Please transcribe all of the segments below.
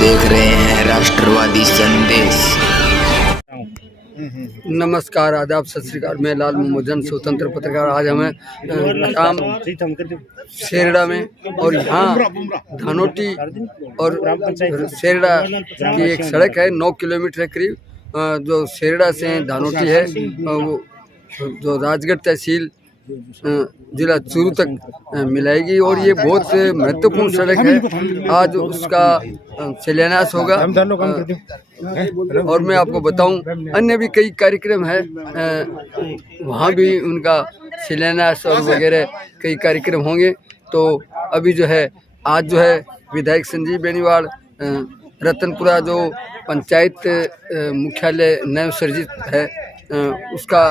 देख रहे हैं राष्ट्रवादी संदेश। नमस्कार, आदाब, सत श्री अकाल। मैं लाल मोहम्मद स्वतंत्र पत्रकार। आज हमें ग्राम शेरड़ा में और यहाँ धानोटी और शेरड़ा की एक सड़क है, 9 किलोमीटर करीब, जो शेरड़ा से धानोटी है, वो जो राजगढ़ तहसील जिला चूरू तक मिलाएगी और ये बहुत महत्वपूर्ण सड़क है। आज उसका शिलान्यास होगा और मैं आपको बताऊं, अन्य भी कई कार्यक्रम है, वहाँ भी उनका शिलान्यास और वगैरह कई कार्यक्रम होंगे। तो अभी जो है, आज जो है विधायक संजीव बेनीवाल रतनपुरा जो पंचायत मुख्यालय नव सर्जित है, उसका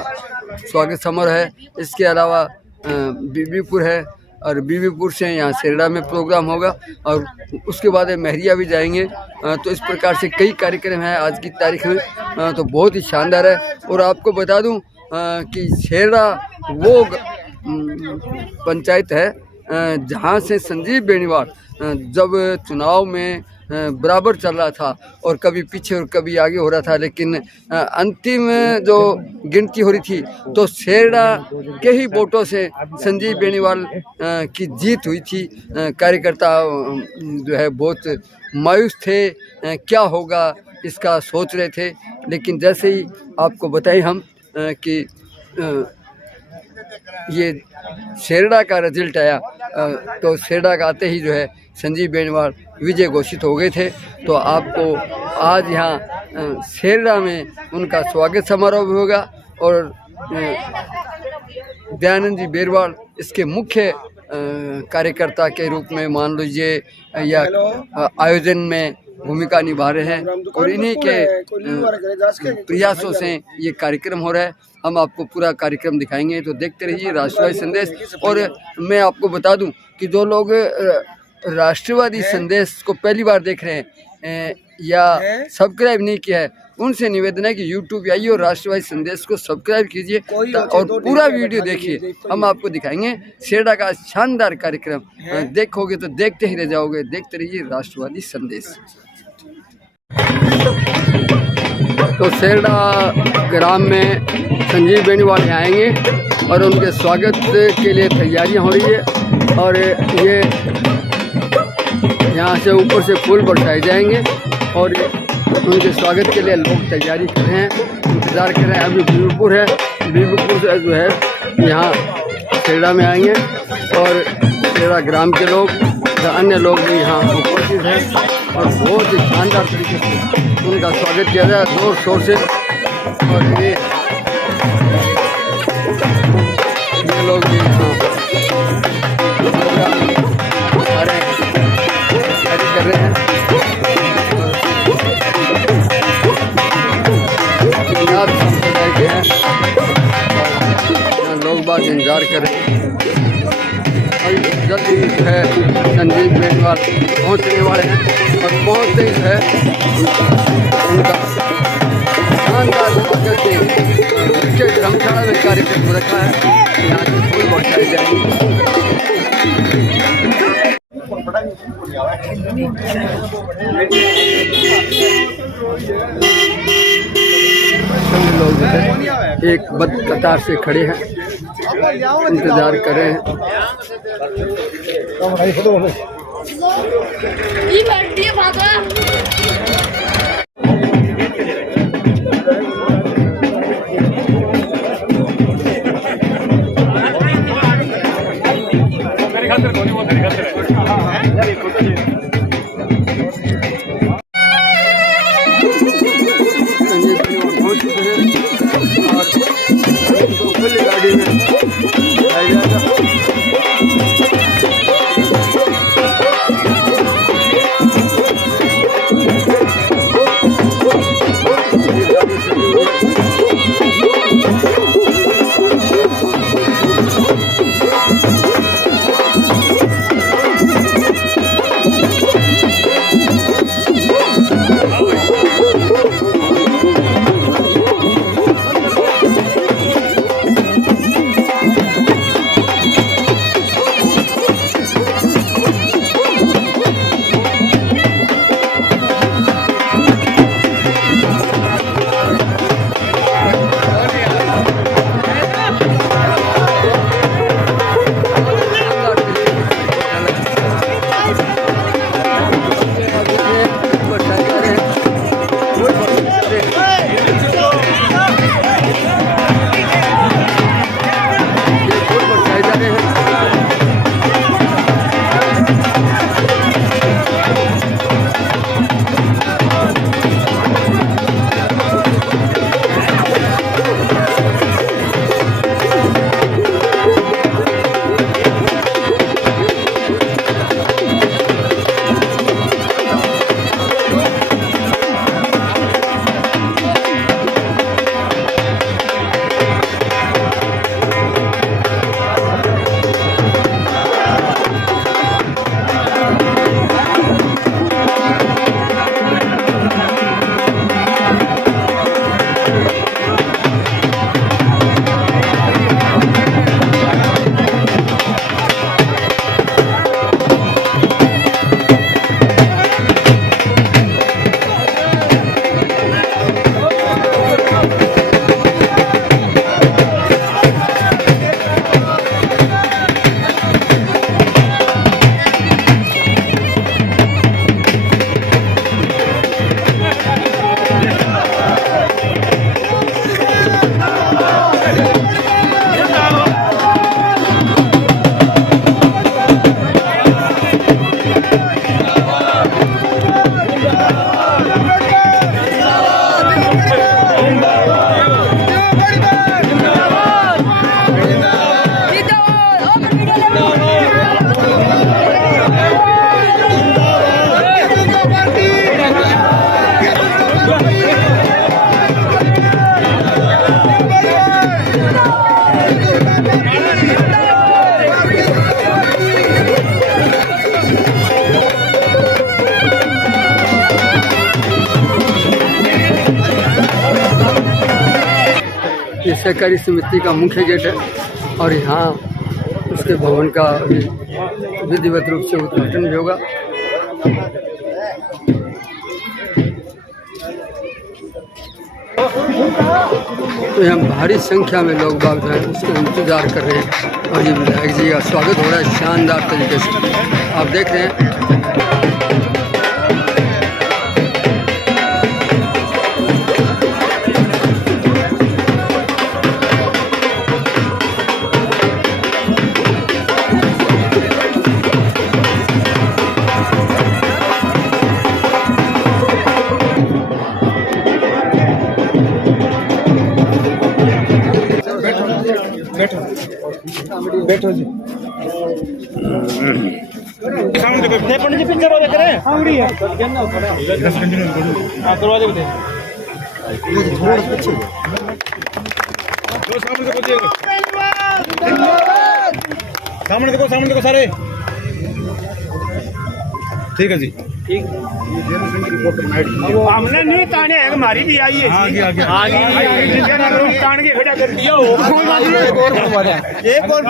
स्वागत समारोह है। इसके अलावा बीबीपुर है और बीबीपुर से यहाँ शेरड़ा में प्रोग्राम होगा और उसके बाद महरिया भी जाएंगे। तो इस प्रकार से कई कार्यक्रम हैं आज की तारीख में, तो बहुत ही शानदार है। और आपको बता दूं कि शेरड़ा वो पंचायत है जहाँ से संजीव बेनीवाल जब चुनाव में बराबर चल रहा था और कभी पीछे और कभी आगे हो रहा था, लेकिन अंतिम जो गिनती हो रही थी तो शेरड़ा के ही वोटों से संजीव बेनीवाल की जीत हुई थी। कार्यकर्ता जो है बहुत मायूस थे, क्या होगा इसका सोच रहे थे, लेकिन जैसे ही आपको बताएं हम कि ये शेरड़ा का रिजल्ट आया, तो शेरड़ा का आते ही जो है संजीव बेनीवाल विजय घोषित हो गए थे। तो आपको आज यहाँ शेरड़ा में उनका स्वागत समारोह भी होगा और दयानंद जी बेरवाल इसके मुख्य कार्यकर्ता के रूप में मान लीजिए या आयोजन में भूमिका निभा रहे हैं और इन्हीं के प्रयासों से ये कार्यक्रम हो रहा है। हम आपको पूरा कार्यक्रम दिखाएंगे, तो देखते रहिए राष्ट्रवादी संदेश। और मैं आपको बता दूं कि जो लोग राष्ट्रवादी संदेश को पहली बार देख रहे हैं या सब्सक्राइब नहीं किया है, उनसे निवेदन है कि यूट्यूब पे आइए और राष्ट्रवादी संदेश को सब्सक्राइब कीजिए और पूरा वीडियो देखिए। हम आपको दिखाएंगे शेरड़ा का शानदार कार्यक्रम, देखोगे तो देखते ही रह जाओगे। देखते रहिए राष्ट्रवादी संदेश। तो शेरड़ा ग्राम में संजीव बेनीवाल यहाँ आएंगे और उनके स्वागत के लिए तैयारियां हो रही है और ये यहाँ से ऊपर से फूल बरसाए जाएंगे और उनके स्वागत के लिए लोग तैयारी कर रहे हैं, इंतज़ार कर रहे हैं। अभी बीबीपुर है, बीबीपुर से जो है यहाँ शेरड़ा में आएंगे और शेरड़ा ग्राम के लोग, अन्य लोग भी यहाँ उपस्थित हैं और बहुत ही शानदार तरीके से उनका स्वागत किया जाए जोर शोर से। और ये लोग भी यहाँ कर रहे हैं, पंजाब संप्रदाय के हैं और लोग बाग इंतजार कर रहे हैं। जल्दी है संजीव बेनीवाल पहुँचने वाले हैं और पहुँचते ही है उनका शानदार धर्मशाला में कार्यक्रम रखा है। यहाँ से फूल बरसाए जाएंगे। लोग एक बद कतार से खड़े हैं, इंतजार कर रहे हैं। गाड़ी ये सहकारी समिति का मुख्य गेट है और यहाँ उसके भवन का अभी विधिवत रूप से उद्घाटन भी होगा। तो यहाँ भारी संख्या में लोग बाग जो हैं उसका इंतज़ार कर रहे हैं और ये विधायक जी का स्वागत हो रहा है शानदार तरीके से, आप देख रहे हैं। बैठो जी सामने देखो ये पंडित जी पिक्चर हो रहे हैं हां है हां दरवाजे पे ये थोड़ा पीछे दो सामने देखो सामने देखो सारे ठीक है जी ठीक हमने नहीं ताने है हमारी भी आई है आगे तान के खड़ा कर दिया एक और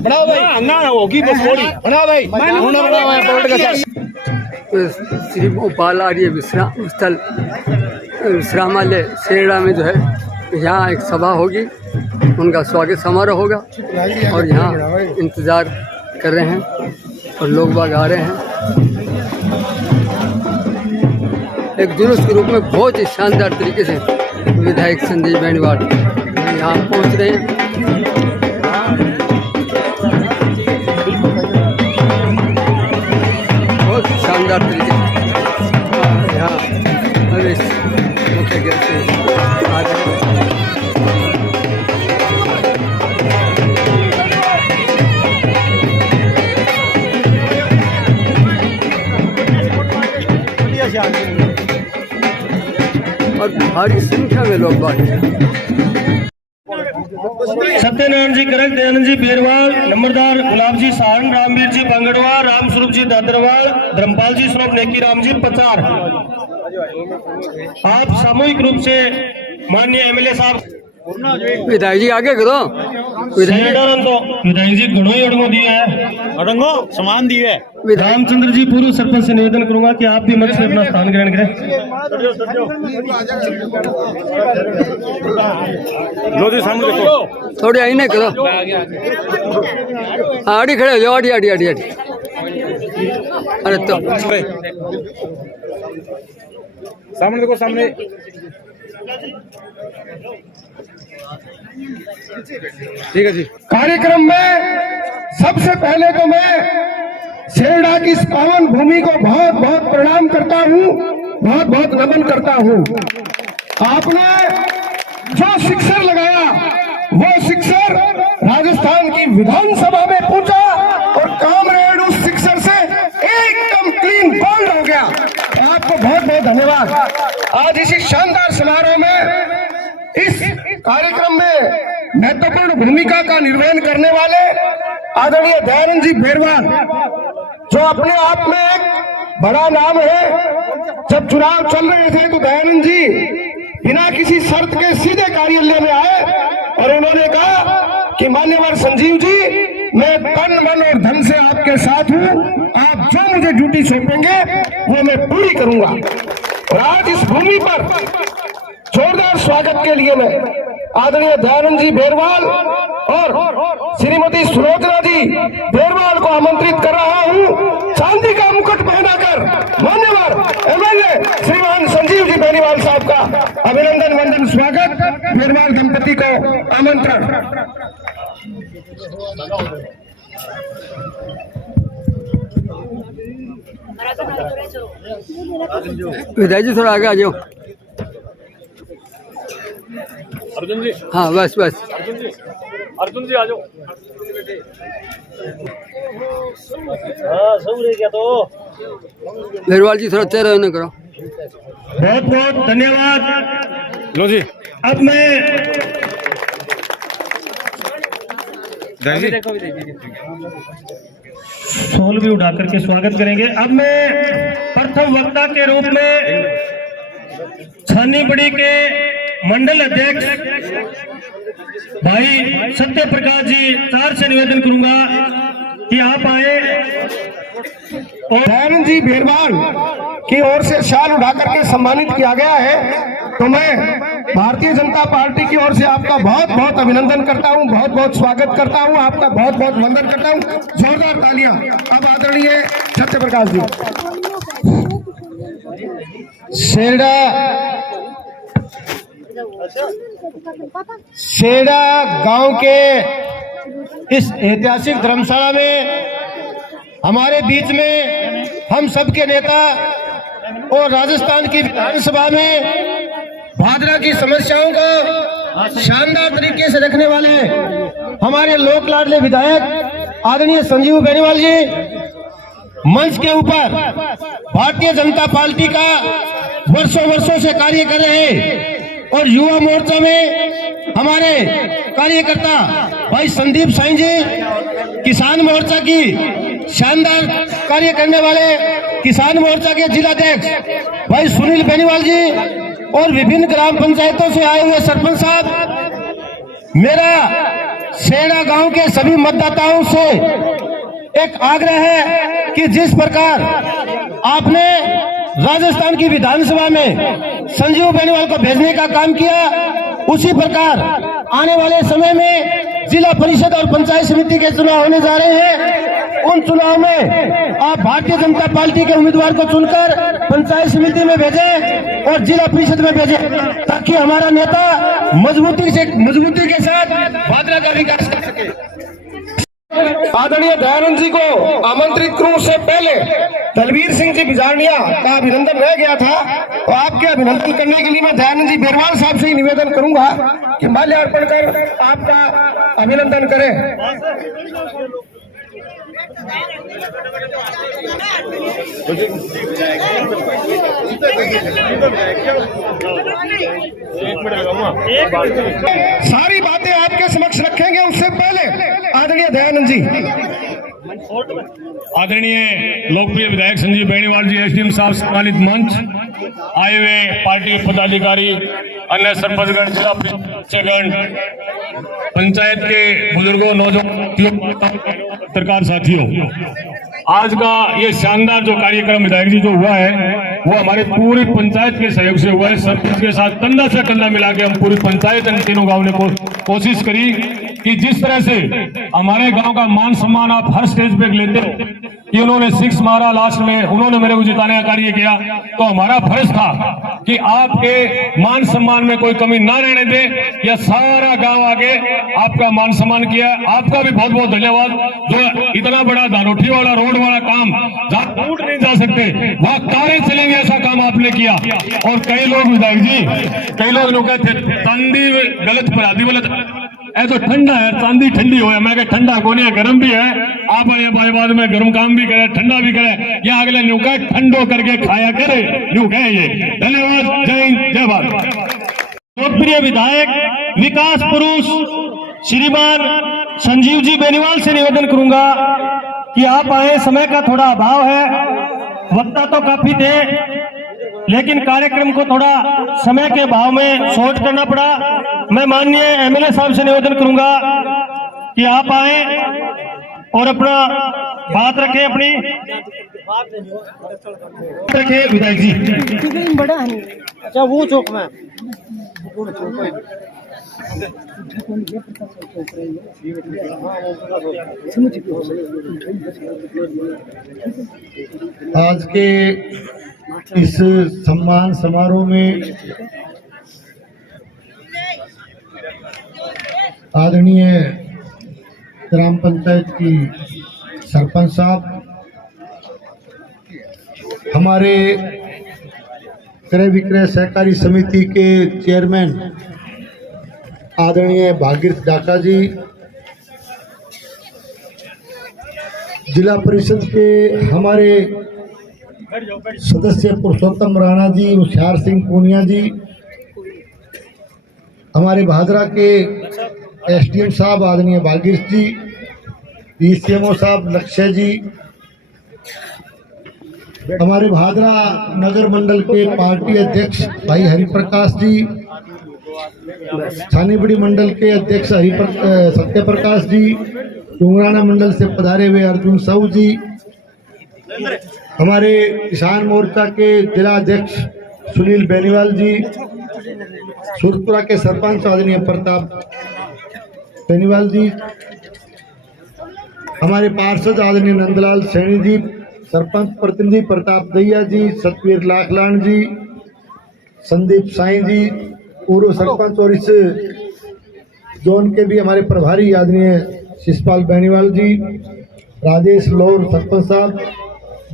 बनाओ भाई ना होगी बस थोड़ी बनाओ भाई श्री भोपाल आर्य विश्राम स्थल विश्रामालय सेड़ा में जो है यहाँ एक सभा होगी, उनका स्वागत समारोह होगा और यहाँ इंतज़ार कर रहे हैं और लोग बाग आ रहे हैं एक जुलूस के रूप में। बहुत ही शानदार तरीके से विधायक संदीप बेनीवाल यहाँ पहुँच रहे हैं। बहुत शानदार तरीके से यहाँ मुख्य गेट से आ रहे हैं। और भारी संख्या में लोग बात सत्यनारायण जी करक, दयानंद जी बेरवाल, नंबरदार गुलाब जी सारण, रामवीर जी बंगड़वा, राम स्वरूप जी दादरवाल, धर्मपाल जी स्वरूप नेकी राम जी पचार। आप सामूहिक रूप से माननीय एमएलए साहब विधायक जी आगे करो। विधायक जी गुणों ही अड़ंगो दिए है, अड़ंगो सामान दिए है। रामचंद्र जी पूर्व सरपंच से निवेदन करूंगा कि आप भी मंच में अपना स्थान ग्रहण करें। लो जी सामने देखो, थोड़ी आई नहीं करो, आड़ी खड़े हो जाओ, आड़ी आड़ी आड़ी आड़ी। अरे तो सामने देखो, सामने ठीक है जी। कार्यक्रम में सबसे पहले तो मैं सेरडा की इस पावन भूमि को बहुत बहुत प्रणाम करता हूँ, बहुत बहुत नमन करता हूँ। आपने जो शिक्षर लगाया वो शिक्षर राजस्थान की विधानसभा में पहुंचा और कामरेड उस शिक्षर से एकदम क्लीन बोल्ड हो गया। आपको बहुत बहुत धन्यवाद। आज इसी शानदार समारोह में इस कार्यक्रम में महत्वपूर्ण भूमिका का निर्वहन करने वाले आदरणीय दयानंद जी बेरवाल, जो अपने आप में एक बड़ा नाम है। जब चुनाव चल रहे थे तो दयानंद जी बिना किसी शर्त के सीधे कार्यालय में आए और उन्होंने कहा कि मान्यवर संजीव जी, मैं तन मन और धन से आपके साथ हूँ, आप जो मुझे ड्यूटी सौंपेंगे वो मैं पूरी करूंगा। और आज इस भूमि पर जोरदार स्वागत के लिए मैं आदरणीय दयानंद जी बेरवाल और श्रीमती सुलोचना जी बेरवाल को आमंत्रित कर रहा हूं। चांदी का मुकुट पहनाकर मान्यवर एमएलए श्रीमान संजीव जी बेनीवाल साहब का अभिनंदन वंदन स्वागत। बेरवाल दंपति को आमंत्रण। विधायक जी थोड़ा आगे आ जाओ। अर्जुन जी, हाँ बस बस। अर्जुन जी आ जाओ। हाँ सब रह गया तो। बेरवाल जी थोड़ा चेहरा न करो। बहुत बहुत धन्यवाद। लो जी। अब मैं शॉल भी उठा करके स्वागत करेंगे। अब मैं प्रथम वक्ता के रूप में छानी बड़ी के मंडल अध्यक्ष भाई सत्य प्रकाश जी चार से निवेदन करूंगा कि आप आए और दयानंद जी बेरवाल की ओर से शाल उठा करके सम्मानित किया गया है। तो मैं भारतीय जनता पार्टी की ओर से आपका बहुत बहुत अभिनंदन करता हूं, बहुत बहुत स्वागत करता हूं, आपका बहुत बहुत वंदन करता हूं। जोरदार तालियां। अब आदरणीय सत्य प्रकाश जी। सेड़ा गांव के इस ऐतिहासिक धर्मशाला में हमारे बीच में हम सबके नेता और राजस्थान की विधानसभा में भादरा की समस्याओं को शानदार तरीके से रखने वाले हमारे लोक लाडले विधायक आदरणीय संजीव बेनीवाल जी मंच के ऊपर भारतीय जनता पार्टी का वर्षों से कार्य कर रहे हैं और युवा मोर्चा में हमारे कार्यकर्ता भाई संदीप साईं जी, किसान मोर्चा की शानदार कार्य करने वाले किसान मोर्चा के जिलाध्यक्ष भाई सुनील बेनीवाल जी और विभिन्न ग्राम पंचायतों से आए हुए सरपंच साहब। मेरा सेड़ा गांव के सभी मतदाताओं से एक आग्रह है कि जिस प्रकार आपने राजस्थान की विधानसभा में संजीव बेनीवाल को भेजने का काम किया, उसी प्रकार आने वाले समय में जिला परिषद और पंचायत समिति के चुनाव होने जा रहे हैं। उन चुनाव में आप भारतीय जनता पार्टी के उम्मीदवार को चुनकर पंचायत समिति में भेजें और जिला परिषद में भेजें, ताकि हमारा नेता मजबूती के साथ भादरा का विकास कर सके। आदरणीय दयानंद जी को आमंत्रित करूं उससे पहले दलवीर सिंह जी बिजारनिया का अभिनंदन रह गया था, तो आपके अभिनंदन करने के लिए मैं दयानंद जी बेरवाल साहब से ही निवेदन करूंगा कि माल्यार्पण कर आपका अभिनंदन करें। सारी बातें आपके समक्ष रखेंगे, उससे पहले आदरणीय दयानंद जी। आदरणीय लोकप्रिय विधायक संजीव बेनीवाल जी एसडीएम साहब सम्मानित मंच आए हुए पार्टी के पदाधिकारी, अन्य सरपंचगण, जिला परिषदगण, पंचायत के बुजुर्गों, नौजवान, पत्रकार साथियों, आज का ये शानदार जो कार्यक्रम विधायक जी जो हुआ है वो हमारे पूरी पंचायत के सहयोग से हुआ है। सरपंच के साथ कंधा से कंधा मिला के हम पूरी पंचायत इन तीनों गांव ने कोशिश करी कि जिस तरह से हमारे गांव का मान सम्मान आप हर स्टेज पे लेते हो कि उन्होंने 6 मारा, लास्ट में उन्होंने मेरे को जिताने का कार्य किया, तो हमारा फर्ज था कि आपके मान सम्मान में कोई कमी ना रहने दे। यह सारा गांव आगे आपका मान सम्मान किया। आपका भी बहुत बहुत धन्यवाद। जो इतना बड़ा धानोठी वाला रोड वाला काम जहाँ टूट नहीं जा सकते वहां कारें चलेंगे ऐसा काम आपने किया। और कई लोग विधायक जी, कई लोग कहते चांदी गलत पराधी गलत तो ठंडा है, चांदी ठंडी हो। मैं ठंडा को नहीं, गर्म भी है। आप ये बाद में गर्म काम भी करे, ठंडा भी करे, या अगले न्यू कहे ठंडो करके खाया करे, न्यू कहे ये। धन्यवाद। जय हिंद, जय भारत। लोकप्रिय विधायक, विकास पुरुष श्रीमान संजीव जी बेनीवाल से निवेदन करूंगा कि आप आए। समय का थोड़ा अभाव है, वक्ता तो काफी थे लेकिन कार्यक्रम को थोड़ा समय के अभाव में शॉर्ट करना पड़ा। मैं माननीय एमएलए साहब से निवेदन करूंगा कि आप आए और अपना बात रखें, अपनी रखें विधायक जी। बड़ा है। अच्छा वो चौक में आज के इस सम्मान समारोह में आदरणीय ग्राम पंचायत की सरपंच साहब, हमारे क्रय विक्रय सहकारी समिति के चेयरमैन आदरणीय भागीरथ डाका जी, जिला परिषद के हमारे सदस्य पुरुषोत्तम राणा जी, होशियार सिंह पूनिया जी, हमारे भादरा के एसडीएम साहब आदरणीय भागीरथ जी, ईसीएमओ साहब लक्ष्य जी, हमारे भादरा नगर मंडल के पार्टी अध्यक्ष भाई हरिप्रकाश जी, छानीबड़ी मंडल के अध्यक्ष सत्य प्रकाश जी, डुंगराना मंडल से पधारे हुए अर्जुन साहू जी, हमारे किसान मोर्चा के जिला अध्यक्ष सुनील बेनीवाल जी, सूरतपुरा के सरपंच आदरणीय प्रताप बेनीवाल जी, हमारे पार्षद आदरणीय नंदलाल सैनी जी, सरपंच प्रतिनिधि प्रताप दैया जी, सतवीर लाखलान जी, संदीप साई जी, पूर्व सरपंच और इस जोन के भी हमारे प्रभारी आदरणीय शिषपाल बेनीवाल जी, राजेश लोर सरपंच साहब,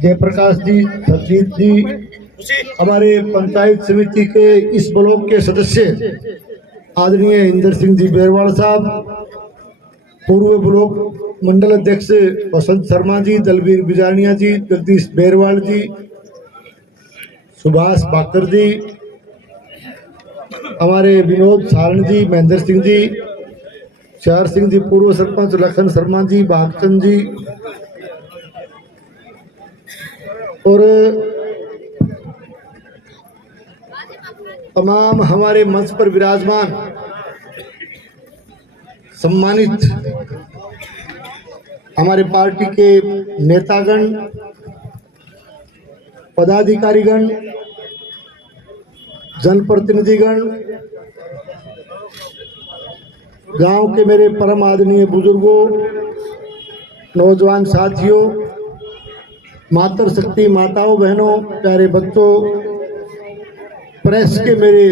जयप्रकाश जी, सतजीत जी, हमारे पंचायत समिति के इस ब्लॉक के सदस्य आदरणीय इंदर सिंह जी बेरवाल साहब, पूर्व ब्लॉक मंडल अध्यक्ष वसंत शर्मा जी, दलवीर बिजानिया जी, जगदीश बेरवाल जी, सुभाष बाकर जी, हमारे विनोद सारण जी, महेंद्र सिंह जी, चार सिंह जी, पूर्व सरपंच लखन शर्मा जी, बागचंद जी, और तमाम हमारे मंच पर विराजमान सम्मानित हमारे पार्टी के नेतागण, पदाधिकारीगण, जनप्रतिनिधिगण, गांव के मेरे परम आदरणीय बुजुर्गों, नौजवान साथियों, मातृशक्ति माताओं बहनों, प्यारे बच्चों, प्रेस के मेरे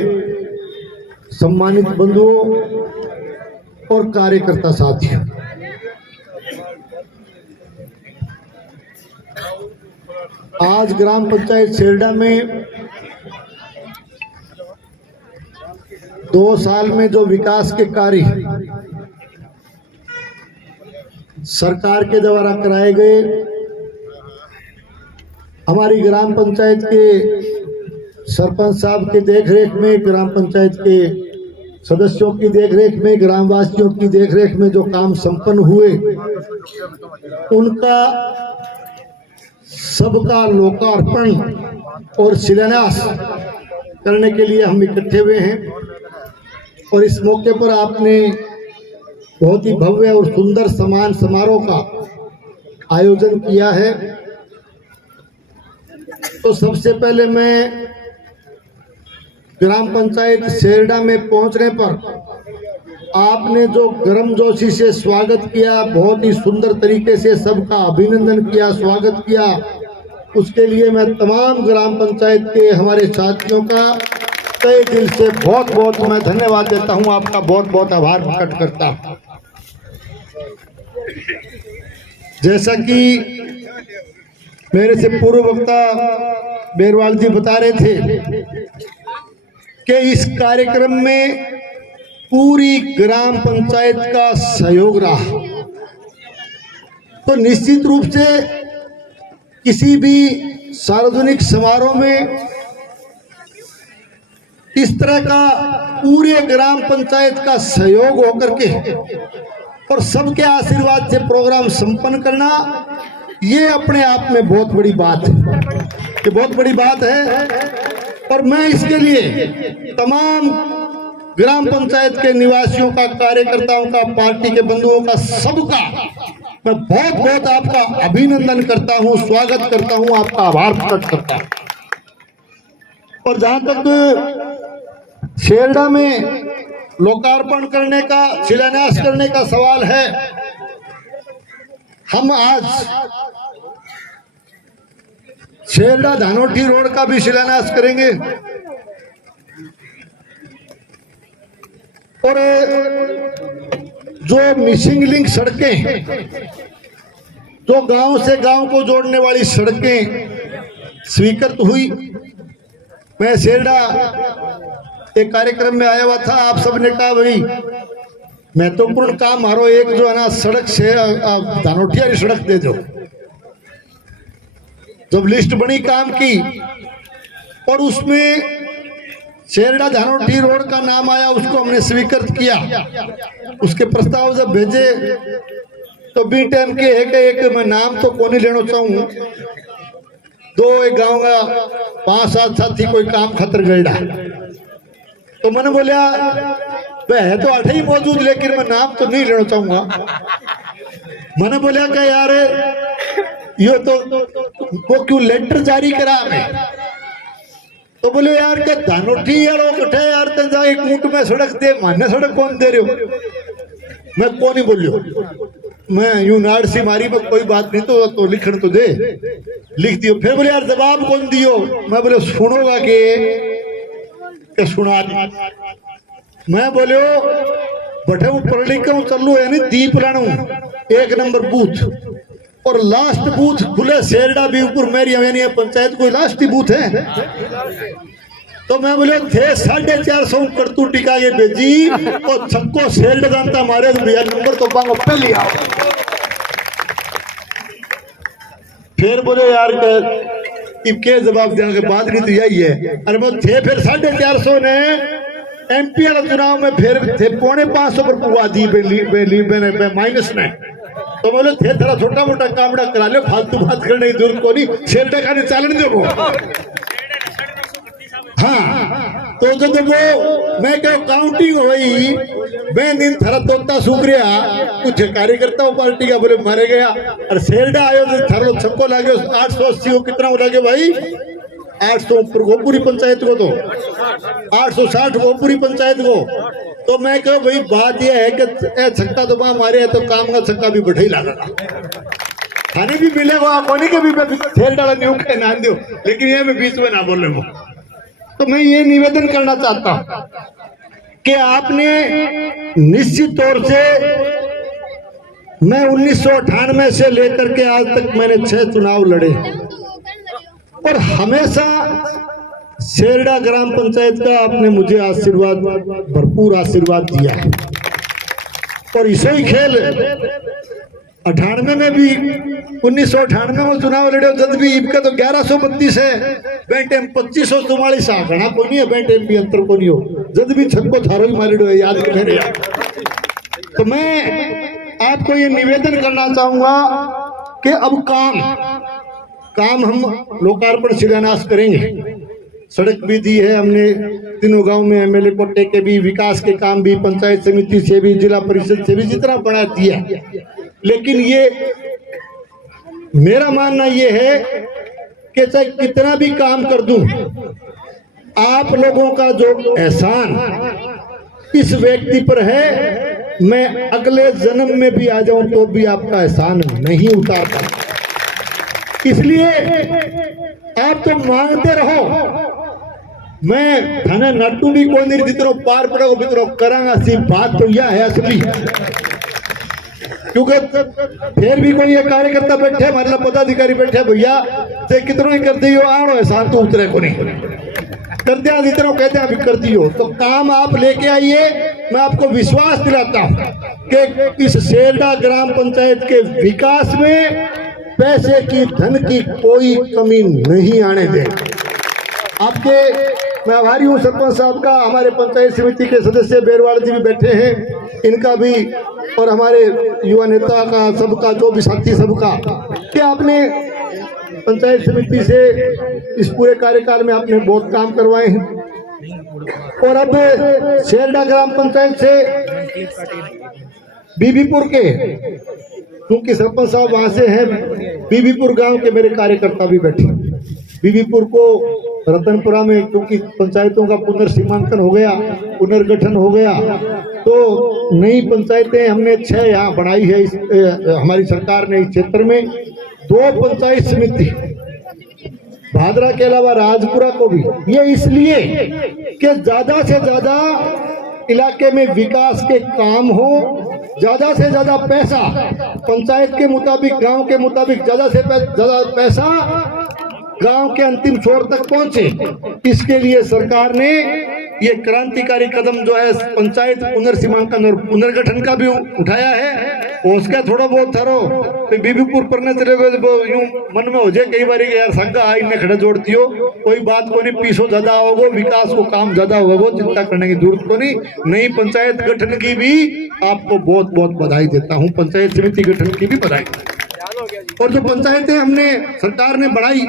सम्मानित बंधुओं और कार्यकर्ता साथियों, आज ग्राम पंचायत सेरडा में 2 साल में जो विकास के कार्य सरकार के द्वारा कराए गए, हमारी ग्राम पंचायत के सरपंच साहब के देखरेख में, ग्राम पंचायत के सदस्यों की देखरेख में, ग्रामवासियों की देखरेख में जो काम संपन्न हुए, उनका सबका लोकार्पण और शिलान्यास करने के लिए हम इकट्ठे हुए हैं। और इस मौके पर आपने बहुत ही भव्य और सुंदर सम्मान समारोह का आयोजन किया है। तो सबसे पहले मैं ग्राम पंचायत सेरडा में पहुंचने पर आपने जो गर्मजोशी से स्वागत किया, बहुत ही सुंदर तरीके से सबका अभिनंदन किया, स्वागत किया, उसके लिए मैं तमाम ग्राम पंचायत के हमारे साथियों का तहे दिल से बहुत बहुत मैं धन्यवाद देता हूं, आपका बहुत बहुत आभार प्रकट करता हूं। जैसा कि मेरे से पूर्व वक्ता बेरवाल जी बता रहे थे कि इस कार्यक्रम में पूरी ग्राम पंचायत का सहयोग रहा, तो निश्चित रूप से किसी भी सार्वजनिक समारोह में इस तरह का पूरे ग्राम पंचायत का सहयोग होकर के और सबके आशीर्वाद से प्रोग्राम संपन्न करना, ये अपने आप में बहुत बड़ी बात है, ये बहुत बड़ी बात है। और मैं इसके लिए तमाम ग्राम पंचायत के निवासियों का, कार्यकर्ताओं का, पार्टी के बंधुओं का, सबका मैं बहुत बहुत आपका अभिनंदन करता हूं, स्वागत करता हूं, आपका आभार प्रकट करता हूं। और जहां तक शेरडा में लोकार्पण करने का, शिलान्यास करने का सवाल है, हम आज शेरडा धानोटी रोड का भी शिलान्यास करेंगे और जो मिसिंग लिंक सड़कें, जो गांव से गांव को जोड़ने वाली सड़कें स्वीकृत हुई, मैं शेरडा एक कार्यक्रम में आया हुआ था, आप सबने कहा भाई महत्वपूर्ण काम हारो एक जो है ना सड़क से धानोटिया की सड़क दे दो। जब लिस्ट बनी काम की और उसमें शेरडा धानोटी रोड का नाम आया, उसको हमने स्वीकृत किया। उसके प्रस्ताव जब भेजे तो बी टाइम के है कि एक मैं नाम तो कौन ही लेना चाहूँ, दो एक गाँव का 5-7 साथी कोई काम खतर गया, तो मैंने बोलिया वह तो 8 ही मौजूद, लेकिन मैं नाम तो नहीं लेना चाहूंगा। मैंने बोलिया क्या यार यो तो वो क्यों लेटर जारी करा मैं, तो बोले यार क्या धानोटी यार कठे यार तंजा एक ऊंट में सड़क दे, मान्य सड़क कौन दे रहे हो, मैं कौन ही बोलियो, मैं यूं नाड़ सी मारी में कोई बात नहीं, तो लिखण तो दे, लिख दियो। फिर बोले यार जवाब कौन दियो, मैं बोले सुनोगा के सुना, मैं बोलो बटे वो पढ़ लिख के चलू है नहीं दीप राणू 1 नंबर बूथ और लास्ट बूथ खुले शेरडा भी ऊपर मेरी यानी पंचायत कोई लास्ट ही बूथ है। तो मैं बोले थे 450 करतू टिका के भेजी और सबको शेरडा जानता मारे भैया नंबर तो बांगो पहले आओ। फिर बोले यार के जवाब देने के बाद नहीं तो यही है, अरे वो थे फिर 450 ने एमपी वाला चुनाव में फिर थे 550 पर पुआ दी माइनस में, तो बोले थे थोड़ा छोटा मोटा कामड़ा करा ले, फालतू बात करने की जरूरत को नहीं, शेरडा का चालन दो वो। हाँ तो जब वो मैं क्या काउंटिंग हुई, मैं दिन थरा तोता सूख रहा, कुछ कार्यकर्ता पार्टी का बोले मारे गया, और शेरडा आयो तो थर सबको लागे 880 को कितना हो लागे भाई 800 ऊपर को पूरी पंचायत को, तो 860 को पूरी पंचायत को। तो मैं कहो भाई बात यह है कि छक्का तो वहां मारे है तो काम का छक्का भी बढ़ा ही लगा, खाने भी मिलेगा कोने के भी खेल डाला नहीं के ना दो, लेकिन ये मैं बीच में ना बोले वो। तो मैं ये निवेदन करना चाहता हूं कि आपने निश्चित तौर से, मैं 1998 से लेकर के आज तक मैंने 6 चुनाव लड़े और हमेशा शेरडा ग्राम पंचायत का आपने मुझे आशीर्वाद, भरपूर आशीर्वाद दिया है। और इसे ही खेल 98 में भी 1998 में चुनाव लड़े, जब भी इबका तो 1132 है, बेंटे 2544 घना को नहीं है, बेंटे भी अंतर को नहीं हो, जब भी छक्को थारो ही मारे है याद के मेरे याद। तो मैं आपको ये निवेदन करना चाहूंगा कि अब काम हम लोकार्पण शिलान्यास करेंगे। सड़क भी दी है हमने, तीनों गांव में एमएलए को टेके भी, विकास के काम भी पंचायत समिति से भी, जिला परिषद से भी, जितना बड़ा दिया। लेकिन ये मेरा मानना ये है कि चाहे कितना भी काम कर दूं, आप लोगों का जो एहसान इस व्यक्ति पर है, मैं अगले जन्म में भी आ जाऊं तो भी आपका एहसान नहीं उतार पाता। इसलिए आप तो मांगते रहो, मैं थाने नट्टू भी कोई नहीं जितनो पार पड़ो बितरो करांगा। सी बात तो यह है असली, क्योंकि फिर भी कोई ये कार्यकर्ता बैठे, मतलब पदाधिकारी बैठे, भैया से कितनो ही कर दियो आनो है शांत उतरे को नहीं कर दिया, जितना कहते हैं अभी कर दियो। तो काम आप लेके आइए, मैं आपको विश्वास दिलाता हूं कि इस शेरडा ग्राम पंचायत के विकास में पैसे की, धन की कोई कमी नहीं आने दें। आपके मैं आभारी हूँ सरपंच साहब का, हमारे पंचायत समिति के सदस्य बेरवाल जी भी बैठे हैं, इनका भी, और हमारे युवा नेता का, सबका, जो भी साथी सबका, कि आपने पंचायत समिति से इस पूरे कार्यकाल में आपने बहुत काम करवाए हैं। और अब शेरडा ग्राम पंचायत से बीबीपुर के, क्योंकि सरपंच साहब वहां से हैं, बीबीपुर गांव के मेरे कार्यकर्ता भी बैठे। बीबीपुर को रतनपुरा में, क्योंकि पंचायतों का पुनर्सीमांकन हो गया, पुनर्गठन हो गया, तो नई पंचायतें हमने 6 यहाँ बनाई है। हमारी सरकार ने इस क्षेत्र में 2 पंचायत समिति, भादरा के अलावा राजपुरा को भी, ये इसलिए कि ज्यादा से ज्यादा इलाके में विकास के काम हो, ज्यादा से ज्यादा पैसा पंचायत के मुताबिक, गांव के मुताबिक ज्यादा से ज्यादा पैसा गांव के अंतिम छोर तक पहुंचे। इसके लिए सरकार ने ये क्रांतिकारी कदम जो है पंचायत पुनर्सीमांकन और पुनर्गठन का भी उठाया है। उसका थोड़ा बहुत थारो बीबीपुर पढ़ने चले गए, यूं मन में हो जाए कई बार यार संगा इन्हें खड़ा जोड़ती हो, कोई बात को नहीं, पीछो ज्यादा होगा, विकास को काम ज्यादा होगा, चिंता करने की जरूरत को नहीं। नई पंचायत गठन की भी आपको बहुत बहुत बधाई देता हूँ, पंचायत समिति गठन की भी बधाई। और जो पंचायतें हमने, सरकार ने बढ़ाई,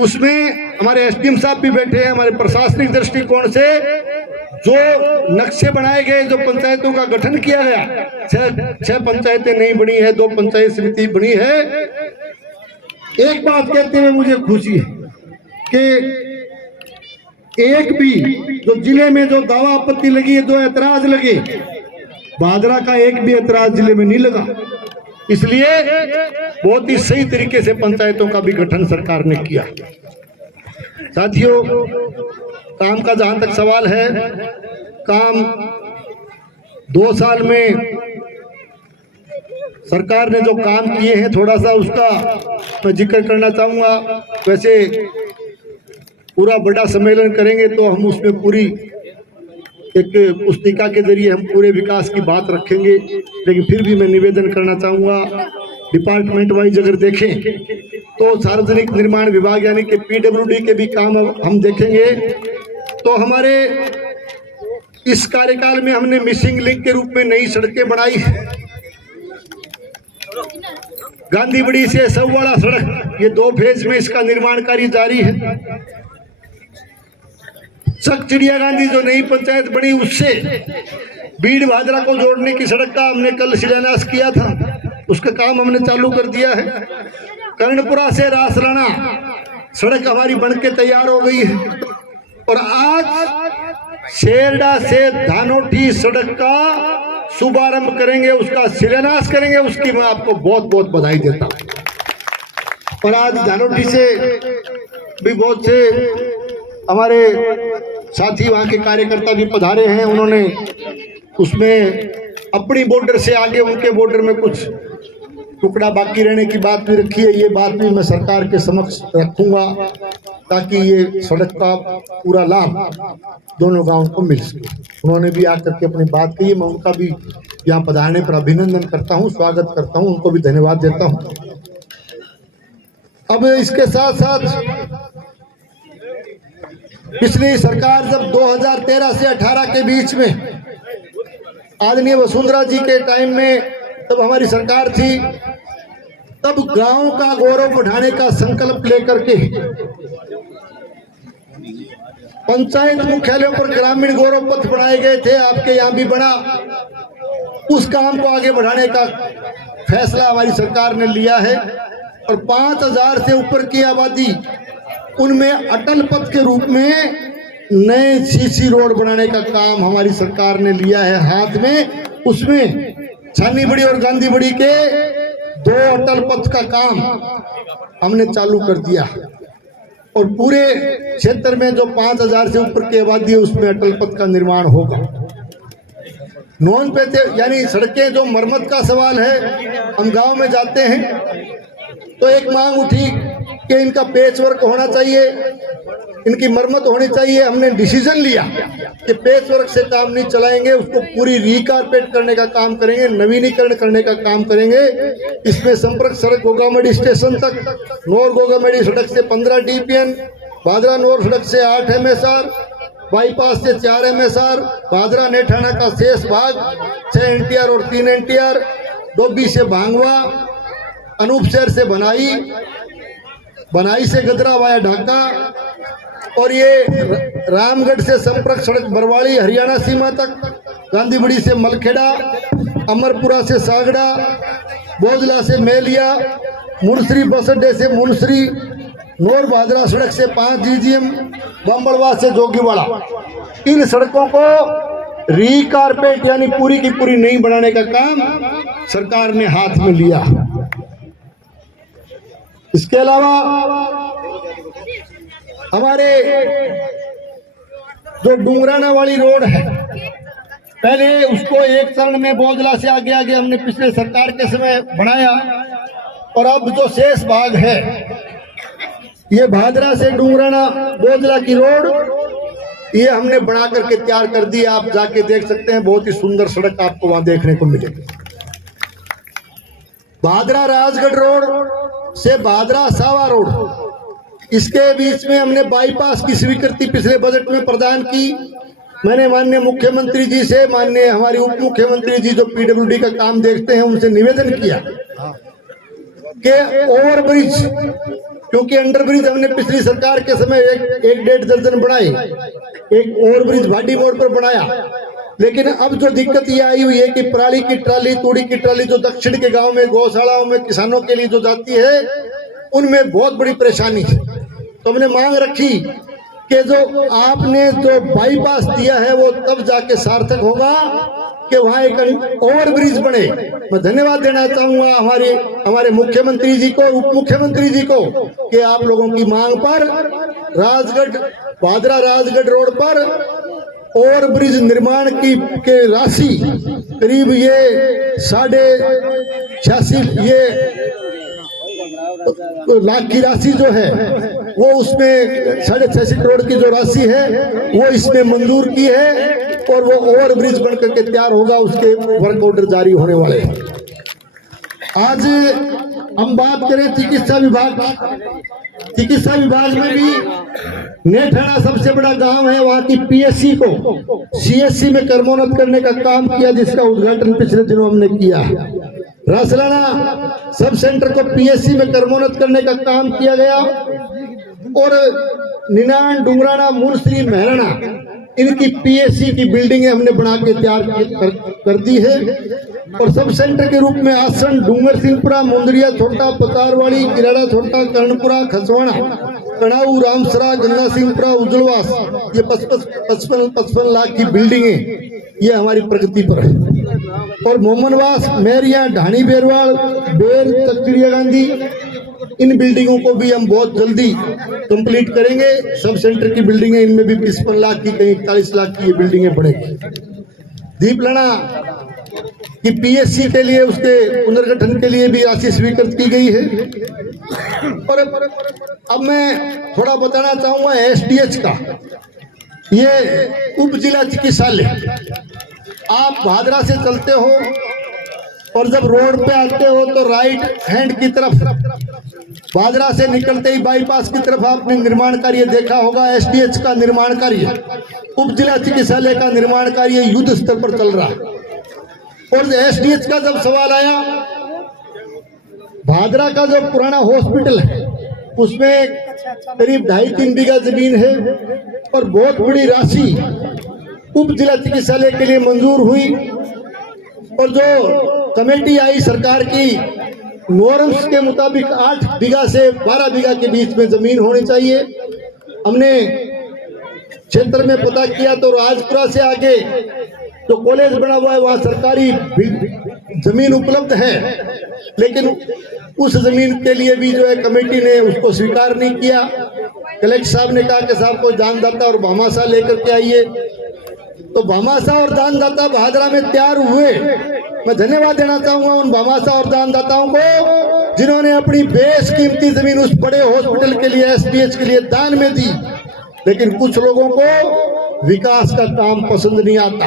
उसमें हमारे एसडीएम साहब भी बैठे हैं। हमारे प्रशासनिक दृष्टिकोण से जो नक्शे बनाए गए, जो पंचायतों का गठन किया गया, 6 पंचायतें नहीं बनी है, 2 पंचायत समिति बनी है। एक बात कहते हुए मुझे खुशी है कि एक भी जो जिले में जो दावा आपत्ति लगी है, जो ऐतराज लगे, भादरा का एक भी ऐतराज जिले में नहीं लगा। इसलिए बहुत ही सही तरीके से पंचायतों का भी गठन सरकार ने किया। साथियों, काम का जहां तक सवाल है, काम 2 साल में सरकार ने जो काम किए हैं, थोड़ा सा उसका मैं जिक्र करना चाहूंगा। वैसे पूरा बड़ा सम्मेलन करेंगे तो हम उसमें पूरी एक पुस्तिका के जरिए हम पूरे विकास की बात रखेंगे, लेकिन फिर भी मैं निवेदन करना चाहूँगा, डिपार्टमेंट वाइज अगर देखें तो सार्वजनिक निर्माण विभाग यानी कि पीडब्ल्यूडी के भी काम हम देखेंगे। तो हमारे इस कार्यकाल में हमने मिसिंग लिंक के रूप में नई सड़कें बनाई है। गांधीबड़ी से सौवाड़ा सड़क, ये 2 फेज में इसका निर्माण कार्य जारी है। चक चिड़िया गांधी जो नई पंचायत बनी, उससे बीड़ भादरा को जोड़ने की सड़क का हमने कल शिलान्यास किया था, उसका काम हमने चालू कर दिया है। कर्णपुरा से रासराना सड़क हमारी बनके तैयार हो गई है। और आज शेरडा से धानोटी सड़क का शुभारंभ करेंगे, उसका शिलान्यास करेंगे, उसकी मैं आपको बहुत बहुत बधाई देता हूं। और आज धानोटी से भी बहुत से हमारे साथी, वहाँ के कार्यकर्ता भी पधारे हैं। उन्होंने उसमें अपनी बॉर्डर से आगे उनके बॉर्डर में कुछ टुकड़ा बाकी रहने की बात भी रखी है। ये बात भी मैं सरकार के समक्ष रखूंगा ताकि ये सड़क का पूरा लाभ दोनों गांवों को मिल सके। उन्होंने भी आकर के अपनी बात कही, मैं उनका भी यहाँ पधारने पर अभिनंदन करता हूँ, स्वागत करता हूँ, उनको भी धन्यवाद देता हूँ। अब इसके साथ साथ पिछली सरकार जब 2013 से 18 के बीच में आदरणीय वसुंधरा जी के टाइम में तब हमारी सरकार थी, तब गांव का गौरव बढ़ाने का संकल्प लेकर के पंचायत मुख्यालयों पर ग्रामीण गौरव पथ बनाए गए थे। आपके यहाँ भी बना। उस काम को आगे बढ़ाने का फैसला हमारी सरकार ने लिया है और 5000 से ऊपर की आबादी, उनमें अटल पथ के रूप में नए सीसी रोड बनाने का काम हमारी सरकार ने लिया है हाथ में। उसमें छानीबड़ी और गांधीबड़ी के 2 अटल पथ का काम हमने चालू कर दिया और पूरे क्षेत्र में जो 5000 से ऊपर की आबादी है उसमें अटल पथ का निर्माण होगा। नॉन पे यानी सड़कें जो मरम्मत का सवाल है, हम गांव में जाते हैं तो एक मांग उठी कि इनका पेच वर्क होना चाहिए, इनकी मरम्मत होनी चाहिए। हमने डिसीजन लिया कि पेच वर्क से काम नहीं चलाएंगे, उसको पूरी रिकारपेट करने का काम करेंगे, नवीनीकरण करने का काम करेंगे। इसमें संपर्क सड़क गोगामड़ी स्टेशन तक, नौर गोगामड़ी सड़क से 15 DPN, भादरा नौर सड़क से 8 MSR, बाईपास से 4 MSR, भादरा नेठाना का शेष भाग 6 NTR और 3 NTR, डोबी से भांगवा, अनूप शहर से बनाई, बनाई से गदरा वाया ढाका और ये रामगढ़ से संपर्क सड़क बरवाड़ी हरियाणा सीमा तक, गांधीबड़ी से मलखेड़ा, अमरपुरा से सागड़ा, बोजला से मेलिया, मुनसरी बस अड्डे से मुनसरी, नौर भादरा सड़क से 5 GGM, बम्बड़वा से जोगीवाड़ा। इन सड़कों को रिकारपेट यानी पूरी की पूरी नहीं बनाने का काम सरकार ने हाथ में लिया। इसके अलावा हमारे जो डूंगराना वाली रोड है, पहले उसको एक चरण में बोजला से आगे आगे हमने पिछले सरकार के समय बनाया और अब जो शेष भाग है ये भादरा से डूंगराना बोजला की रोड ये हमने बना करके तैयार कर दी। आप जाके देख सकते हैं, बहुत ही सुंदर सड़क आपको वहां देखने को मिलेगी। भादरा राजगढ़ रोड से भादरा सावा रोड, इसके बीच में हमने बाईपास की स्वीकृति पिछले बजट में प्रदान की। मैंने माननीय मुख्यमंत्री जी से, माननीय हमारी उप मुख्यमंत्री जी जो PWD का काम देखते हैं उनसे निवेदन किया कि ओवरब्रिज, क्योंकि अंडरब्रिज हमने पिछली सरकार के समय एक 1.5 दर्जन बनाए, एक ओवरब्रिज भाटी मोड़ पर बनाया, लेकिन अब जो दिक्कत ये आई हुई है कि पराली की ट्राली, तूड़ी की ट्राली जो दक्षिण के गांव में गौशालाओं में किसानों के लिए जो जाती है उनमें बहुत बड़ी परेशानी है। तो हमने मांग रखी कि जो आपने जो बाईपास दिया है वो तब जाके सार्थक होगा कि वहाँ एक ओवरब्रिज बने। मैं धन्यवाद देना चाहूंगा हमारे मुख्यमंत्री जी को, उप मुख्यमंत्री जी को कि आप लोगों की मांग पर राजगढ़ भादरा राजगढ़ रोड पर ओवरब्रिज निर्माण की के राशि करीब ये 86.5 लाख की राशि जो है वो उसमें 66 करोड़ की जो राशि है वो इसमें मंजूर की है और वो ओवरब्रिज बनकर के तैयार होगा, उसके वर्क ऑर्डर जारी होने वाले हैं। आज हम बात करें चिकित्सा विभाग, चिकित्सा विभाग में भी नेठाना सबसे बड़ा गांव है, वहां की PSC को CSC में कर्मोन्नत करने का काम किया, जिसका उद्घाटन पिछले दिनों हमने किया। रासलाना सब सेंटर को PSC में कर्मोन्नत करने का काम किया गया और निनान, डूंगराना, मुनसरी, महराना इनकी PSC की बिल्डिंगें हमने बना के तैयार कर दी है और सब सेंटर के रूप में आसन, डूंगर सिंहपुरा, मुंदरिया छोटा, पतारवाड़ी, किराड़ा छोटा, कर्णपुरा, खसवाना, कणाऊ, रामसरा, गंगा सिंहपुरा, उज्जलवास, ये 55 लाख की बिल्डिंगें ये हमारी प्रगति पर है। और मोमनवास, मेरिया, ढाणी, बेरवाल, बेर तक चिड़िया गांधी, इन बिल्डिंगों को भी हम बहुत जल्दी कंप्लीट करेंगे। सब सेंटर की बिल्डिंगें, इनमें भी 55 लाख की, कहीं 41 लाख की ये बिल्डिंगें बनेगी। दीपलाना की PSC के लिए, उसके पुनर्गठन के लिए भी राशि स्वीकृत की गई है। और अब मैं थोड़ा बताना चाहूंगा SDH का, ये उप जिला चिकित्सालय। आप भादरा से चलते हो और जब रोड पे आते हो तो राइट हैंड की तरफ भादरा से निकलते ही बाईपास की तरफ आपने निर्माण कार्य देखा होगा। SDH का निर्माण कार्य, उप जिला चिकित्सालय का निर्माण कार्य युद्ध स्तर पर चल रहा है। और SDH का जब सवाल आया, भादरा का जो पुराना हॉस्पिटल है उसमें करीब 2.5-3 बीघा जमीन है और बहुत बड़ी राशि उप जिला चिकित्सालय के लिए मंजूर हुई और जो कमेटी आई सरकार की, नॉर्म्स के मुताबिक 8 बीघा से 12 बीघा के बीच में जमीन होनी चाहिए। हमने क्षेत्र में पता किया तो राजपुरा से आगे जो कॉलेज बना हुआ है वहाँ सरकारी जमीन उपलब्ध है, लेकिन उस जमीन के लिए भी जो है कमेटी ने उसको स्वीकार नहीं किया। कलेक्टर साहब ने कहा कि साहब कोई दानदाता और भामाशाह लेकर के आइए, तो भामाशाह और दानदाता भादरा में तैयार हुए। मैं धन्यवाद देना चाहूंगा उन भामाशाह और दानदाताओं को जिन्होंने अपनी बेशकीमती जमीन उस बड़े हॉस्पिटल के लिए, एसडीएच के लिए दान में दी। लेकिन कुछ लोगों को विकास का काम पसंद नहीं आता,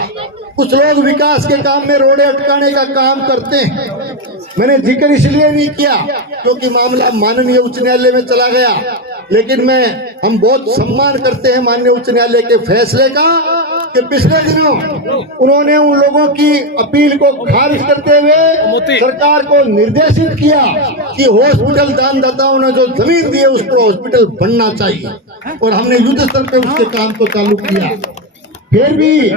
कुछ लोग विकास के काम में रोड़े अटकाने का काम करते हैं। मैंने जिक्र इसलिए नहीं किया क्योंकि मामला माननीय उच्च न्यायालय में चला गया, लेकिन हम बहुत सम्मान करते हैं माननीय उच्च न्यायालय के फैसले का कि पिछले दिनों उन्होंने उन लोगों की अपील को खारिज करते हुए सरकार को निर्देशित किया कि हॉस्पिटल दानदाताओं ने जो जमीन दी है उस पर हॉस्पिटल बनना चाहिए, और हमने युद्ध स्तर पर उसके काम को चालू किया। फिर भी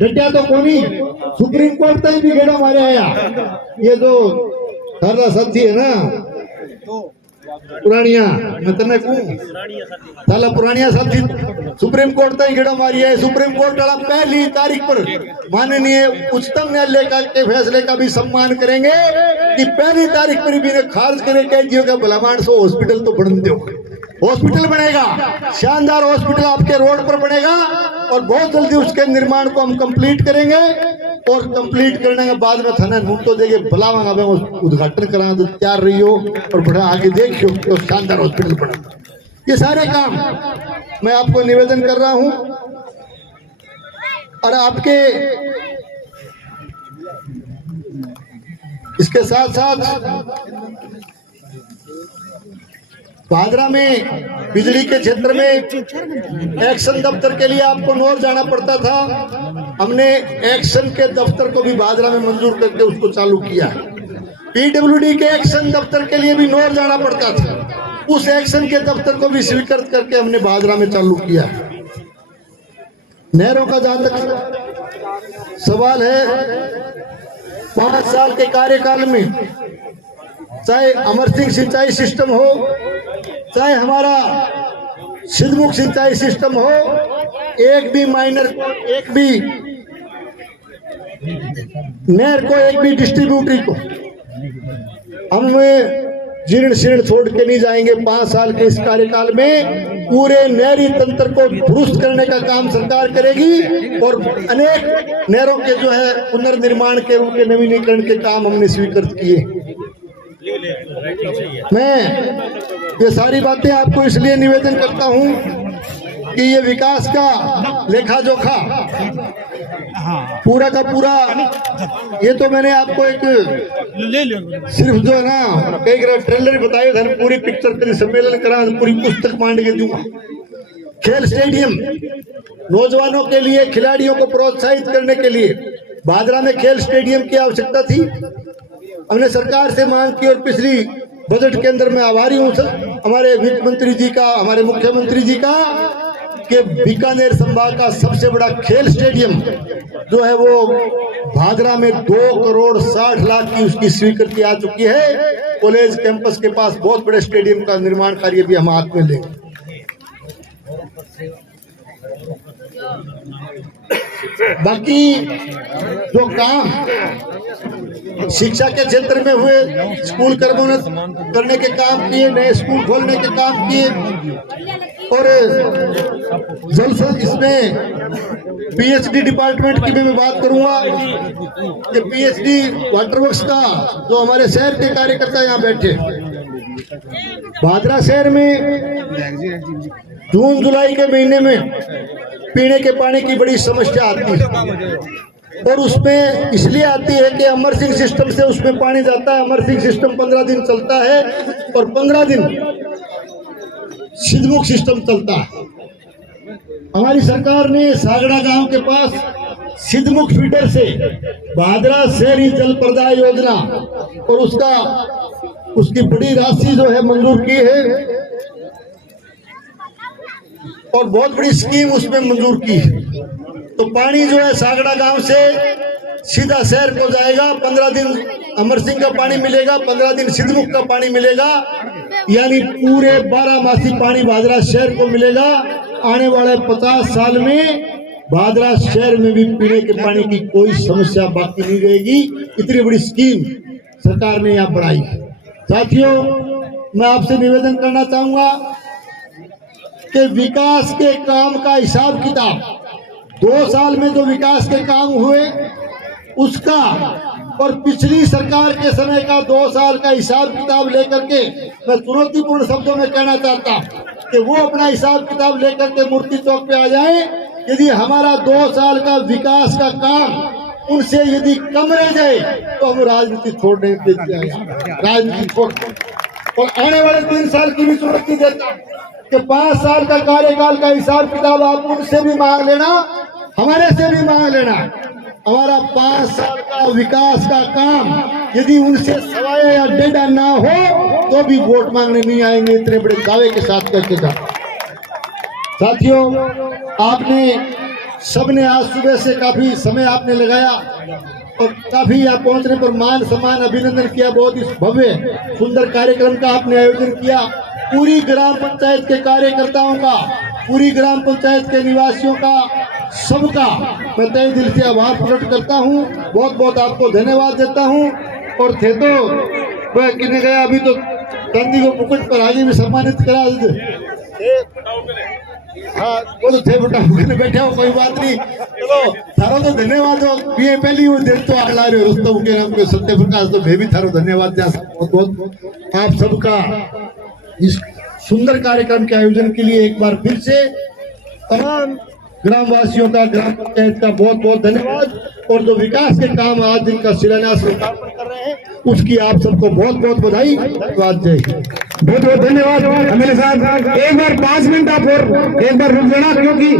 डटिया तो कोनी, सुप्रीम कोर्ट तक भी गेड़ा मारे आया। ये जो थारा साथी है ना पुरानिया, मैं तने कहूं थाला पुरानिया साथी सुप्रीम कोर्ट तक गेड़ा मारी है। सुप्रीम कोर्ट वाला 1 तारीख पर माननीय उच्चतम न्यायालय के फैसले का भी सम्मान करेंगे कि 1 तारीख पर भी ने खारिज करे कह दियो का भलामान सो हॉस्पिटल तो बन दो। हॉस्पिटल बनेगा, शानदार हॉस्पिटल आपके रोड पर बनेगा, और बहुत जल्दी उसके निर्माण को हम कंप्लीट करेंगे। और कंप्लीट करने के बाद में थाना नूट तो देंगे बुलावांगा, मैं उद्घाटन करा तो तैयार रही हो और बड़ा आगे देखियो तो शानदार हॉस्पिटल बना। ये सारे काम मैं आपको निवेदन कर रहा हूं, और आपके इसके साथ साथ भादरा में बिजली के क्षेत्र में एक्शन दफ्तर के लिए आपको नौर जाना पड़ता था। हमने एक्शन के दफ्तर को भी भादरा में मंजूर करके उसको चालू किया। पीडब्ल्यूडी के एक्शन दफ्तर के लिए भी नौर जाना पड़ता था, उस एक्शन के दफ्तर को भी स्वीकृत करके हमने भादरा में चालू किया। नहरों का जहां तक सवाल है, 5 साल के कार्यकाल में चाहे अमर सिंह सिंचाई सिस्टम हो, चाहे हमारा सिद्धमुख सिंचाई सिस्टम हो, एक भी नहर को, एक भी डिस्ट्रीब्यूटरी को हम जीर्ण शीर्ण छोड़ के नहीं जाएंगे। 5 साल के इस कार्यकाल में पूरे नहरी तंत्र को दुरुस्त करने का काम सरकार करेगी, और अनेक नहरों के जो है पुनर्निर्माण के, उनके नवीनीकरण के काम हमने स्वीकृत किए। मैं ये सारी बातें आपको इसलिए निवेदन करता हूं कि ये विकास का लेखा जोखा पूरा का पूरा, ये तो मैंने आपको एक सिर्फ जो है ना कई ट्रेलर बताए थे, पूरी पिक्चर करी सम्मेलन करा, पूरी पुस्तक मांड के दूंगा। खेल स्टेडियम नौजवानों के लिए, खिलाड़ियों को प्रोत्साहित करने के लिए भादरा में खेल स्टेडियम की आवश्यकता थी। हमने सरकार से मांग की, और पिछली बजट के अंदर मैं आभारी हूं हमारे वित्त मंत्री जी का, हमारे मुख्यमंत्री जी का, कि बीकानेर संभाग का सबसे बड़ा खेल स्टेडियम जो है वो भादरा में 2 करोड़ 60 लाख की उसकी स्वीकृति आ चुकी है। कॉलेज कैंपस के पास बहुत बड़े स्टेडियम का निर्माण कार्य भी हम हाथ में लेंगे। बाकी जो काम शिक्षा के क्षेत्र में हुए, स्कूल कर्मोन्नत करने के काम किए, नए स्कूल खोलने के काम किए, और जल्द इसमें पीएचडी डिपार्टमेंट की भी मैं बात करूंगा कि पीएचडी वाटर वर्क्स का जो हमारे शहर के कार्यकर्ता यहाँ बैठे, भादरा शहर में जून जुलाई के महीने में पीने के पानी की बड़ी समस्या आती है, और उसमें इसलिए आती है कि अमर सिंह सिस्टम से उसमें पानी जाता है। अमर सिंह सिस्टम 15 दिन चलता है, और 15 दिन सिद्धमुख सिस्टम चलता है। हमारी सरकार ने सागड़ा गांव के पास सिद्धमुख फीडर से भादरा शहरी जल प्रदाय योजना और उसकी बड़ी राशि जो है मंजूर की है, और बहुत बड़ी स्कीम उसमें मंजूर की है। तो पानी जो है सागड़ा गांव से सीधा शहर को जाएगा। 15 दिन अमर सिंह का पानी मिलेगा, 15 दिन सिद्धमुख का पानी मिलेगा, यानी पूरे 12 मासी पानी भादरा शहर को मिलेगा। आने वाले 50 साल में भादरा शहर में भी पीने के पानी की कोई समस्या बाकी नहीं रहेगी। इतनी बड़ी स्कीम सरकार ने यहाँ बढ़ाई। साथियों, मैं आपसे निवेदन करना चाहूंगा कि विकास के काम का हिसाब किताब 2 साल में जो विकास के काम हुए उसका और पिछली सरकार के समय का 2 साल का हिसाब किताब लेकर के मैं चुनौतीपूर्ण शब्दों में कहना चाहता कि वो अपना हिसाब किताब लेकर के मूर्ति चौक पे आ जाएं। यदि हमारा 2 साल का विकास का काम उनसे यदि कम रह जाए तो हम राजनीति छोड़ने के राजनीति छोड़ और आने वाले 3 साल की भी चुनौती देता कि 5 साल का कार्यकाल का हिसाब किताब आप उनसे भी मांग लेना, हमारे से भी मांग लेना। हमारा 5 साल का विकास का काम यदि उनसे सवाया या डेढ़ा ना हो तो भी वोट मांगने नहीं आएंगे, इतने बड़े दावे के साथ करके जा। साथियों, आपने सबने आज सुबह से काफी समय आपने लगाया और काफी यहाँ पहुंचने पर मान सम्मान अभिनंदन किया। बहुत ही भव्य सुंदर कार्यक्रम का आपने आयोजन किया। पूरी ग्राम पंचायत के कार्यकर्ताओं का, पूरी ग्राम पंचायत के निवासियों का, सबका मैं तहे दिल से आभार प्रकट करता हूँ। बहुत बहुत आपको धन्यवाद देता हूँ। और थे तो वह किने गया, अभी तो गांधी को मुकुट पर आगे भी सम्मानित करा। हाँ, वो तो थे बेटा बैठे हो, कोई बात नहीं। चलो थारो तो धन्यवाद हो। ये पहली वो दिन तो आला रहे रुस्तम के नाम के सत्य प्रकाश, तो मैं भी थारो धन्यवाद जा बहुत बहुत आप सबका इस सुंदर कार्यक्रम के आयोजन के लिए एक बार फिर से तमाम ग्रामवासियों का, ग्राम पंचायत का बहुत बहुत धन्यवाद। और जो विकास के काम आज जिनका शिलान्यास लोकार्पण कर रहे हैं उसकी आप सबको बहुत बहुत बधाई, धन्यवाद। जय हिंद, बहुत बहुत धन्यवाद। मेरे साथ एक बार 5 मिनट आप और एक बार रुक जाना, क्योंकि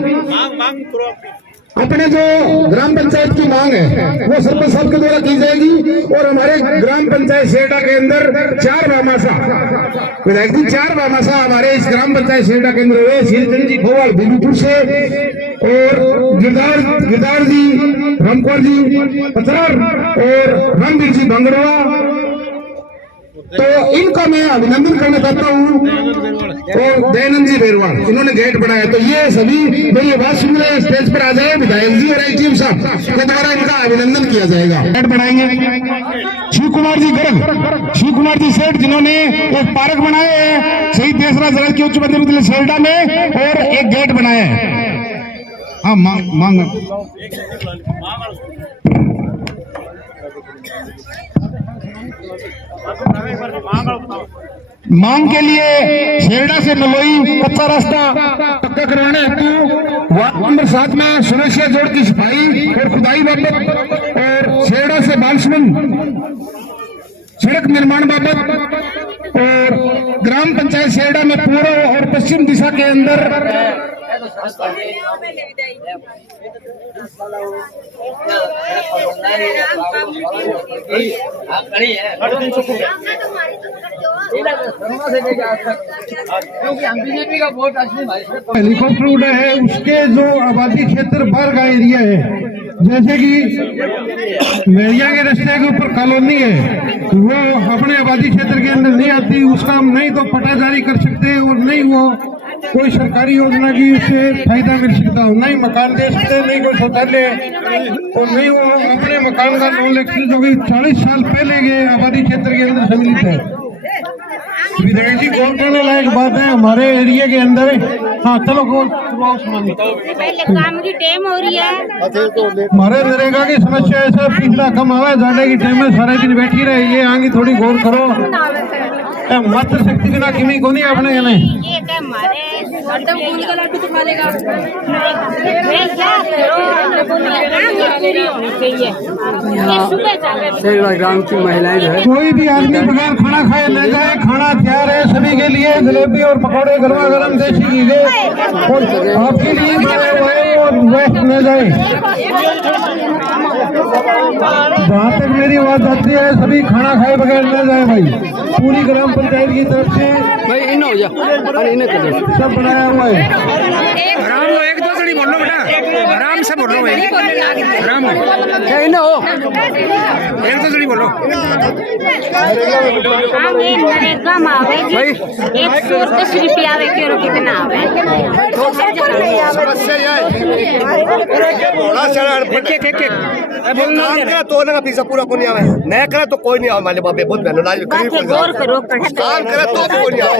अपने जो ग्राम पंचायत की मांग है वो सरपंच साहब के द्वारा की जाएगी। और हमारे ग्राम पंचायत सेठा के अंदर 4 भामाशाह विधायक जी, 4 भामाशाह हमारे इस ग्राम पंचायत सेठा के अंदर हुए। श्रीचंद जी खोवाल बीबीपुर से और गिरदार जी, रामकुमार जी पचरार और रामवीर जी भंगड़वा, तो इनका मैं अभिनंदन करना चाहता हूँ। और दयानंद जी बेरवाल, इन्होंने गेट बनाया। तो ये सभी मेरी बात सुन रहे स्टेज पर आ जाए, विधायक जी और आईटीएम साहब के द्वारा इनका अभिनंदन किया जाएगा। गेट बनाएंगे शिव कुमार जी गर्ग, शिव कुमार जी सेठ, जिन्होंने एक पार्क बनाया है शहीद देशराज जरग की उच्च मध्य विद्यालय सेल्डा में और एक गेट बनाया है। हाँ, मांग मांग के लिए शेरडा से नलोई कच्चा रास्ता पक्का करवाने हेतु वार्ड नंबर 7 में सुरक्षा जोड़ की सफाई और खुदाई बाबत और शेरडा से बालसुमन सड़क निर्माण बाबत और ग्राम पंचायत शेरडा में पूर्व और पश्चिम दिशा के अंदर हेलीकॉप्टर उड़ा है। उसके जो आबादी क्षेत्र बाहर का एरिया है, जैसे कि मेरिया के रास्ते के ऊपर कॉलोनी है, वो अपने आबादी क्षेत्र के अंदर नहीं आती। उसका हम नहीं तो पट्टा जारी कर सकते और नहीं वो कोई सरकारी योजना की उससे फायदा मिल सकता हो, नहीं मकान दे सकते, नहीं कोई शौचालय और नहीं वो अपने मकान का लोन ले सकते, जो कि 40 साल पहले के आबादी क्षेत्र के अंदर सम्मिलित है। विधायक जी कौन कहने लायक बात है हमारे एरिया के अंदर। हाँ चलो काम की टाइम हो रही है। हमारे नरेगा की समस्या है सर, पिछला कम आवा जाने की टाइम में सारे दिन बैठी रहे, ये आगे थोड़ी गौर करो। मात्र शक्ति बिना किमी को नहीं अपने गले ग्राम की महिलाएं जो है, कोई भी आदमी बगैर खाना खाए न जाए। खाना तैयार है सभी के लिए, जलेबी और पकौड़े गर्मा गर्म देसी घी के और आपके लिए बने हुए और वेस्ट न जाए। जहाँ तक मेरी बात आती है, सभी खाना खाए बगैर न जाए भाई। पूरी ग्राम पंचायत की तरफ से भाई इन हो जा, अरे इन्हें सब बनाया हुआ है। बोलो बेटा, आराम से बोलो भाई, आराम हो, कहीं ना हो एक तो जड़ी बोलो। नरेगा में आवे जी 110 रुपया आवे केरो कितना आवे समस्या यह है बड़ा सारा काम करे तो ना पैसा पूरा को नहीं आवे, नहीं करे तो कोई नहीं आवे। माले बाबे बहुत बहनों लाज गरीब को गौर करो काम करे तो कोई नहीं आवे।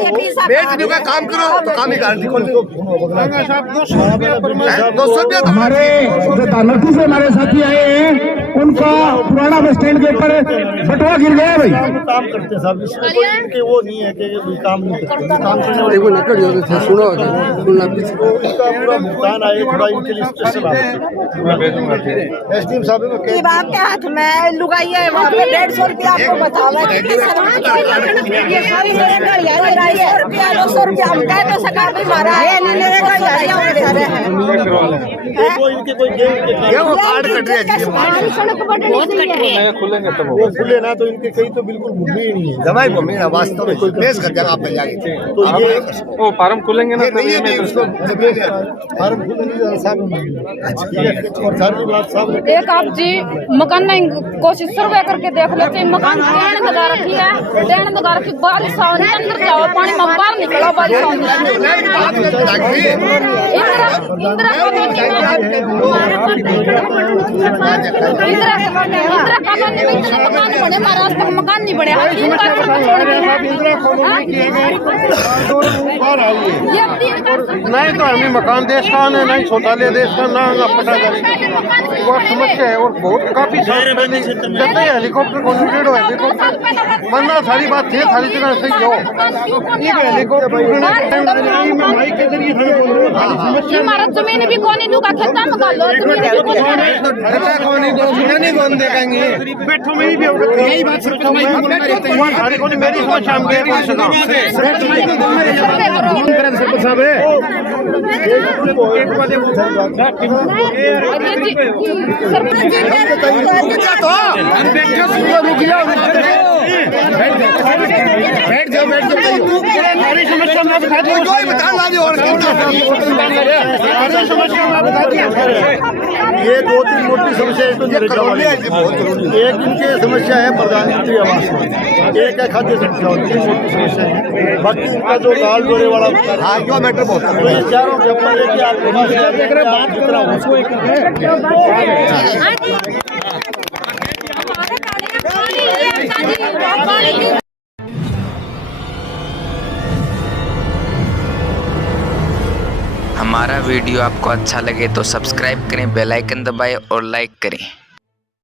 बेच नहीं का काम करो तो काम ही कर दी। 200 रुपया हमारे जो तानोटी से हमारे साथी आए हैं उनका पुराना बस स्टैंड के ऊपर बटवा गिर गया भाई। काम करते हैं साहब, इसमें कोई इनके वो नहीं है कि कोई काम नहीं करते, काम करने वाले देखो निकल जाओ तो सुनो सुनना पीछे को इसका पूरा भुगतान आए थोड़ा इनके लिए स्पेशल है। एसडीएम साहब ने ये बात के हाथ में लुगाई है वहाँ पे 150 रुपया आपको बतावा ये सारी मेरे गाड़ियाँ 250 रुपया 200 रुपया हम कह तो सका भी मारा है नहीं मेरे गाड़ियाँ सारे हैं कोई इनके कोई गेम वो कार्ड कट रहा है सड़क बहुत कट रही है वो खुले ना तो इनके कहीं तो बिल्कुल भूमि ही नहीं है। जमाई भूमि ना वास्तव में कोई पेश कर देगा आप पे जाके तो ये वो फार्म खुलेंगे ना नहीं है उसको जमीन है। फार्म खुले नहीं साहब और सारी बात साहब एक आप जी मकान नहीं कोशिश सर्वे करके देख लो कि मकान देन लगा रखी है, देन लगा रखी बारिश आने अंदर जाओ पानी में बाहर निकलो बारिश आने इंदिरा कॉलोनी में इतने मकान बने महाराज तक मकान नहीं बने हर 3 बार नहीं तो हमें मकान देश का है, नहीं शौचालय देश का ना पता बहुत समस्या है। और बहुत काफी साल पहले जब हेलीकॉप्टर को नीड हो हेलीकॉप्टर वरना सारी बात थी सारी जगह सही हो हेलीकॉप्टर इमारत जमीन भी कौन दूंगा खेता में लो जमीन भी कौन बैठो में भी यही बात सारी को मेरी सोच हम के बैठ जाओ सारी समस्या में बता दो कोई बता लाजे और समस्या में बता दिया। ये 2-3 मोटी समस्या है तो नरेगा वाली बहुत जरूरी है। एक इनके समस्या है प्रधानमंत्री आवास में, एक है खाद्य सुरक्षा मोटी समस्या है। बाकी इनका जो लाल डोरे वाला मैटर बहुत तो ये चारों के ऊपर है कि आपके पास देख रहे बात जितना हो हमारा वीडियो आपको अच्छा लगे तो सब्सक्राइब करें, बेल आइकन दबाएं और लाइक करें।